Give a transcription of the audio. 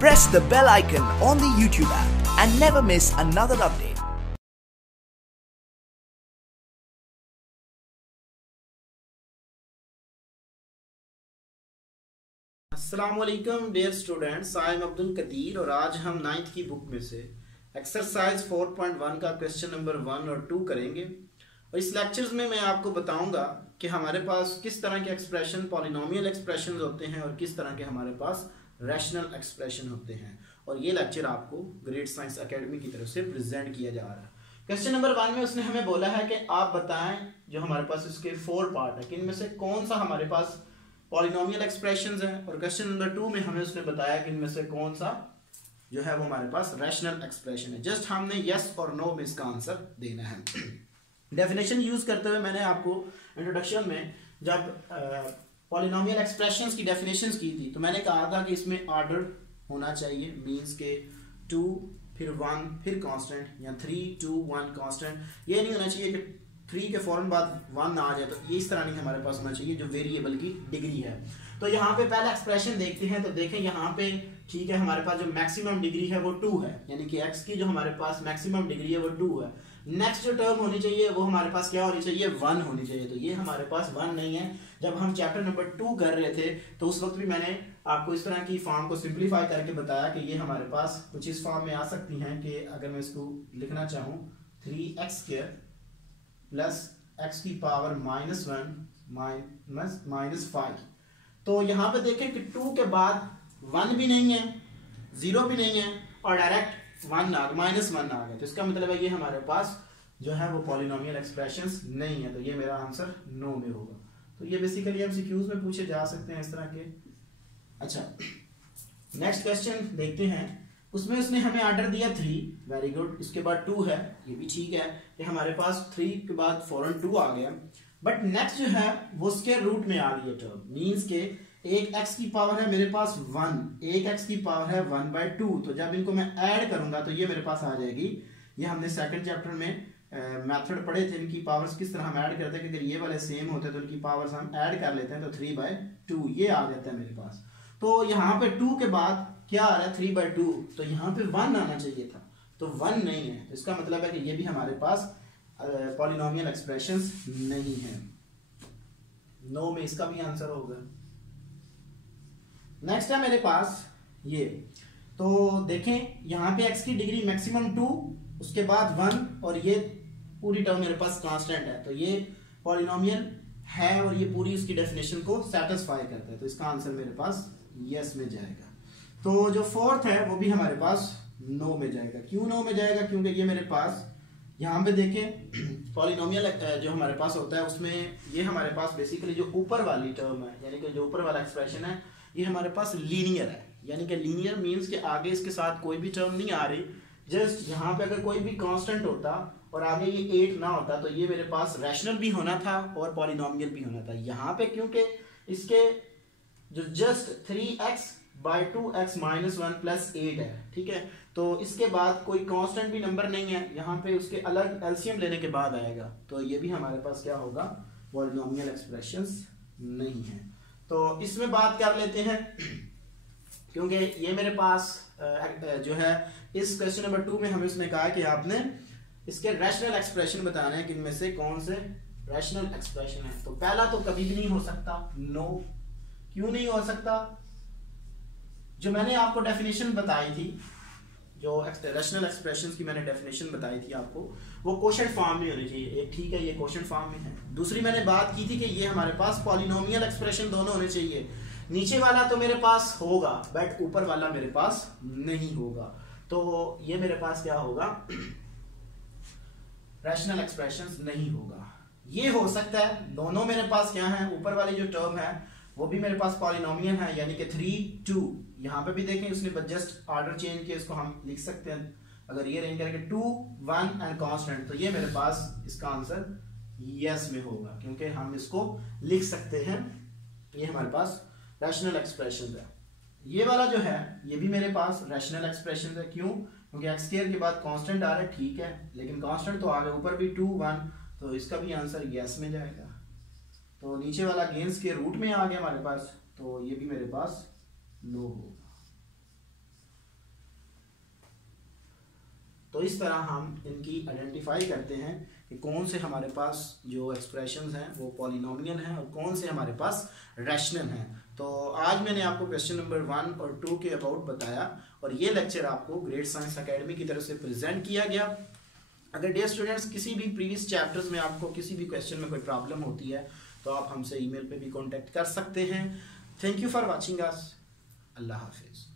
Press the bell icon on the YouTube app and never miss another update. अस्सलामुअलैकुम dear students, I am Abdul Qadir और आज हम 9th की book में से एक्सरसाइज 4.1 का क्वेश्चन नंबर 1 और 2 करेंगे। और इस लेक्चर्स में मैं आपको बताऊंगा कि हमारे पास किस तरह के एक्सप्रेशन पॉलिनोमियल एक्सप्रेशन होते हैं और किस तरह के हमारे पास रैशनल एक्सप्रेशन होते हैं। और ये लेक्चर आपको ग्रेड साइंस एकेडमी की तरफ से प्रेजेंट किया जा रहा है। क्वेश्चन नंबर 1 में उसने हमें बोला है कि आप बताएं जो हमारे पास इसके 4 पार्ट है कि इनमें से कौन सा हमारे पास पॉलिनोमियल एक्सप्रेशंस हैं। और क्वेश्चन नंबर 2 में हमें उसने बताया कि इनमें से कौन सा जो है वो हमारे पास रैशनल एक्सप्रेशन है। जस्ट हमने यस और नो में इसका आंसर देना है। डेफिनेशन यूज करते हुए मैंने आपको इंट्रोडक्शन में जब पॉलिनोमियल एक्सप्रेशंस की डेफिनेशंस की थी तो मैंने कहा था कि इसमें ऑर्डर होना चाहिए, मींस के 2 फिर 1 फिर कांस्टेंट या 3 2 1 कांस्टेंट। ये नहीं होना चाहिए कि 3 के फौरन बाद 1 आ जाए, तो ये इस तरह नहीं हमारे पास होना चाहिए जो वेरिएबल की डिग्री है। तो यहाँ पे पहला एक्सप्रेशन देखते हैं तो देखें यहाँ पे ठीक है, हमारे पास जो मैक्सिमम डिग्री है वो 2 है, यानी कि x की जो हमारे पास मैक्सिमम डिग्री है वो 2 है। नेक्स्ट जो टर्म होनी चाहिए वो हमारे पास क्या होनी चाहिए, 1 होनी चाहिए। तो ये हमारे पास 1 नहीं है। जब हम चैप्टर नंबर 2 कर रहे थे तो उस वक्त भी मैंने आपको इस तरह की फॉर्म को सिंप्लीफाई करके बताया कि ये हमारे पास कुछ इस फॉर्म में आ सकती हैं कि अगर मैं इसको लिखना चाहूँ 3x² प्लस x की पावर -1 माइनस 5। तो यहाँ पे देखें कि 2 के बाद 1 भी नहीं है, 0 भी नहीं है और डायरेक्ट -1 आ गया। तो इसका मतलब है ये हमारे पास जो है वो पॉलिनोमियल एक्सप्रेशंस नहीं है। तो ये मेरा आंसर नो में होगा। तो ये बेसिकली एमसीक्यूज में पूछे जा सकते हैं इस तरह के। अच्छा, नेक्स्ट क्वेश्चन देखते हैं। उसमें उसने हमें ऑर्डर दिया 3, वेरी गुड। इसके बाद 2 है, ये भी ठीक है कि हमारे पास 3 के बाद फौरन 2 आ गया। बट नेक्स्ट जो है वो स्क्वायर रूट में आ गई है टर्म, मींस के एक x की पावर है मेरे पास 1, एक x की पावर है 1/2। तो जब इनको मैं ऐड करूंगा तो ये मेरे पास आ जाएगी। ये हमने सेकंड चैप्टर में मेथड पढ़े थे, इनकी पावर्स किस तरह हम ऐड करते हैं कि अगर ये वाले सेम होते हैं तो इनकी पावर्स हम ऐड कर लेते हैं तो 3/2 ये आ जाता है मेरे पास। तो यहाँ पे 2 के बाद क्या आ रहा है 3/2, तो यहाँ पे 1 आना चाहिए था, तो 1 नहीं है। तो इसका मतलब है कि ये भी हमारे पास पॉलिनोमियल एक्सप्रेशंस नहीं है। नो में इसका भी आंसर होगा। नेक्स्ट है मेरे पास ये, तो देखें यहाँ पे x की डिग्री मैक्सिमम 2, उसके बाद 1 और ये पूरी टर्म मेरे पास कांस्टेंट है। तो ये पॉलिनोमियल है और ये पूरी उसकी डेफिनेशन को सेटिस्फाई करता है। तो इसका आंसर मेरे पास यस में जाएगा। तो जो फोर्थ है वो भी हमारे पास नो में जाएगा। क्यों नो में जाएगा, क्योंकि ये मेरे पास यहाँ पे देखें पॉलिनोमियल जो हमारे पास होता है उसमें ये हमारे पास बेसिकली जो ऊपर वाली टर्म है, यानी कि जो ऊपर वाला एक्सप्रेशन है ये हमारे पास लीनियर है। यानी कि लीनियर मींस के आगे इसके साथ कोई भी टर्म नहीं आ रही। जस्ट यहाँ पे अगर कोई भी कांस्टेंट होता और आगे ये 8 ना होता तो ये मेरे पास रैशनल भी होना था और पॉलिनोमियल भी होना था। यहाँ पे क्योंकि इसके जो जस्ट 3x/2x - 1 + 8 है, ठीक है, तो इसके बाद कोई कांस्टेंट भी नंबर नहीं है, यहाँ पे उसके अलग एलसीएम लेने के बाद आएगा। तो ये भी हमारे पास क्या होगा, पॉलिनोमियल एक्सप्रेशंस नहीं है। तो इसमें बात कर लेते हैं क्योंकि ये मेरे पास जो है इस क्वेश्चन नंबर 2 में हमें उसने कहा कि आपने इसके रैशनल एक्सप्रेशन बताने हैं कि इनमें से कौन से रैशनल एक्सप्रेशन है। तो पहला तो कभी भी नहीं हो सकता, नो। क्यों नहीं हो सकता, जो मैंने आपको डेफिनेशन बताई थी, जो रैशनल एक्सप्रेशंस की मैंने डेफिनेशन बताई थी आपको, वो क्वोशंट फॉर्म में होनी चाहिए। एक ठीक है, ये क्वोशंट फॉर्म में है। दूसरी मैंने बात की थी कि ये हमारे पास पॉलिनोमियल एक्सप्रेशन दोनों होने चाहिए। नीचे वाला तो मेरे पास होगा बट ऊपर वाला मेरे पास नहीं होगा। तो ये मेरे पास क्या होगा, रैशनल एक्सप्रेशंस नहीं होगा। ये हो सकता है दोनों मेरे पास क्या है, ऊपर वाली जो टर्म है वो भी मेरे पास पॉलिनोमियल है, यानी कि 3 2। यहाँ पे भी देखें उसने जस्ट ऑर्डर चेंज किया, इसको हम लिख सकते हैं अगर ये रेंज करके 2 1 एंड कांस्टेंट। तो ये मेरे पास इसका आंसर यस में होगा क्योंकि हम इसको लिख सकते हैं। ये हमारे पास रैशनल एक्सप्रेशन है। ये वाला जो है ये भी मेरे पास रैशनल एक्सप्रेशन है। क्यों, क्योंकि x² के बाद कांस्टेंट आ रहा है, ठीक है, लेकिन कांस्टेंट तो आ गया, ऊपर भी 2 1, तो इसका भी आंसर यस में जाएगा। तो नीचे वाला गेंस के रूट में आ गया हमारे पास, तो ये भी मेरे पास नो होगा। तो इस तरह हम इनकी आइडेंटिफाई करते हैं कि कौन से हमारे पास जो एक्सप्रेशंस हैं वो पॉलिनोमियल हैं और कौन से हमारे पास रैशनल हैं। तो आज मैंने आपको क्वेश्चन नंबर 1 और 2 के अबाउट बताया और ये लेक्चर आपको ग्रेट साइंस एकेडमी की तरफ से प्रेजेंट किया गया। अगर डियर स्टूडेंट्स किसी भी प्रीवियस चैप्टर्स में आपको किसी भी क्वेश्चन में कोई प्रॉब्लम होती है तो आप हमसे ईमेल पे भी कांटेक्ट कर सकते हैं। Thank you for watching us. अल्लाह हाफिज़।